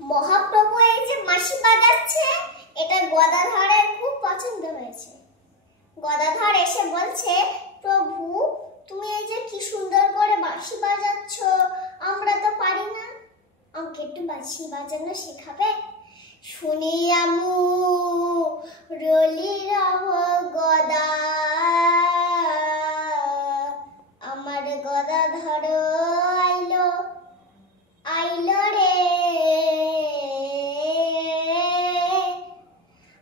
মহাপ্রভু এই যে বাঁশি বাজাচ্ছে, এটা গদাধরের খুব পছন্দ হয়েছে। গদাধর এসে বলছে, প্রভু তুমি এই যে কি সুন্দর করে বাঁশি বাজাচ্ছ, আমরা তো পারি না, আমাকে একটু বাঁশি বাজানো শেখাবে? শুনিয়ামু রলি রাম গদা, আমার গদাধর আইলো আইলো রে,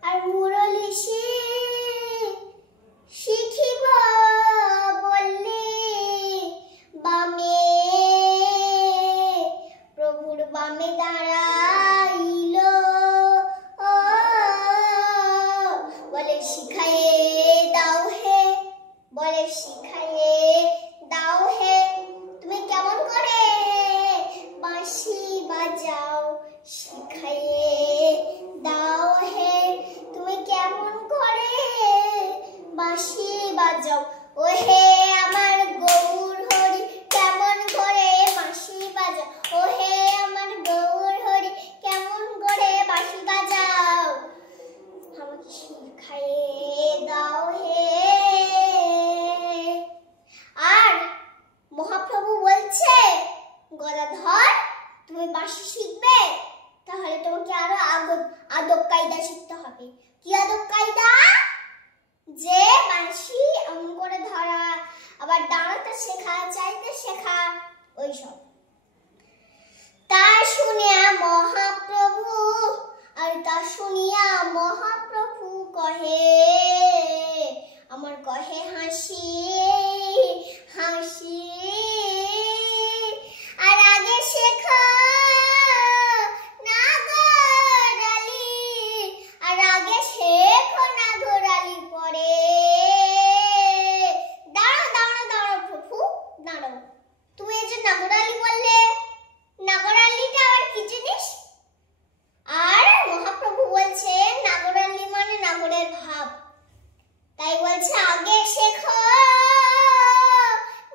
আর মুরলি শিখিব বললি বামে, প্রভুর বামে দাঁড়াইলো, বলে শিখাইয়ে দাও হে, বলে শিখাইয়ে দাও হে, তুমি কেমন করে বাঁশি বাজাও, শিখাইয়ে দাও হে, তুমি কেমন করে বাঁশি বাজাও, ও হে আমার গৌর হরি, কেমন করে বাঁশি বাজাও, ও হে আমার গৌর হরি, কেমন করে বাঁশি বাজাও, আমাকে শিখাইয়ে দাও হে। আর মহাপ্রভু বলছে, গদাধর তুমি বাঁশি শিখবে, তাহলে তোমাকে আরো আদব কায়দা শিখতে হবে। কি আদব কায়দা? যে বাঁশি এমন করে ধরা, আবার দাঁড়াতে শেখা, চাইতে শেখা, ওইসব। তা শুনিয়া মহাপ্রভু, আর তা শুনিয়া মহাপ্রভু কহে, আমার কহে হাসি হাসি, আর আগে শেখা না গোরালি, আর আগে শেখো না গোরালি, পরে দাঁড়াও দাঁড়াও দাঁড়াও প্রভু দাঁড়াও, তুমি এই যে নাগরালি বললে, নাগরালিটা আবার কি জিনিস? আর মহাপ্রভু বলছে নাগরালি মানে নাগরের ভাব, তাই বলছে আগে শেখো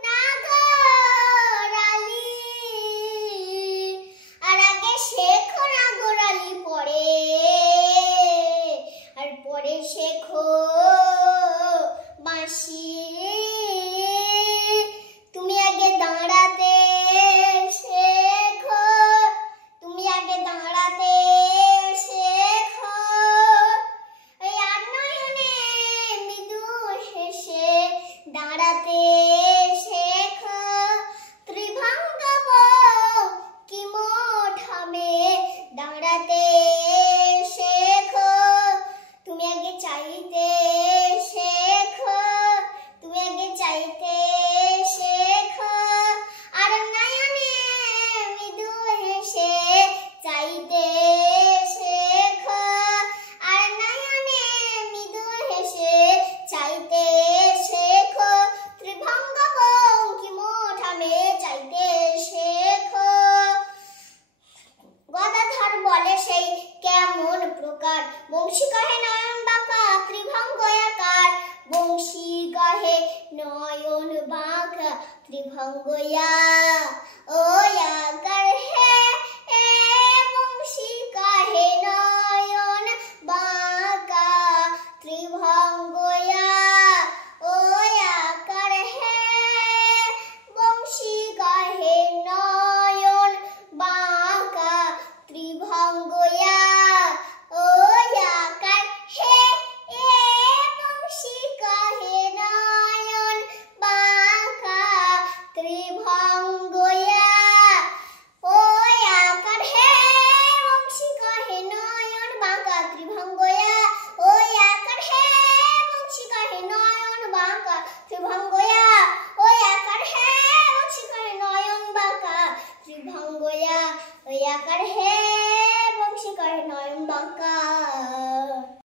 নাগরালি, আর আগে শেখো নাগরালি, পরে আর পরে শেখো বাঁশি, তুমি আগে দাঁড়াতে শেখো, তুমি আগে দাঁড়াতে শেখো, এই আনয়নে মৃদু হেসে দাঁড়াতে শেখো, ত্রিভঙ্গব কি মোঠামে দাঁড়াতে শেখো, তুমি আগে চাইতে শেখো, তুমি আগে চাইতে শেখো, আর নয়নে মৃদু হেসে চাইতে শেখো, আর নয়নে মৃদু হেসে চাইতে শেখো, ত্রিভঙ্গব কি মোঠামে চাইতে শেখো। গদাধর বলে সেই কেমন প্রকার, বংশী কহে নয়ন বাঁকা, ত্রিভঙ্গ আকার, বংশী কহে নয়ন বাঁকা, ত্রিভঙ্গ, ওই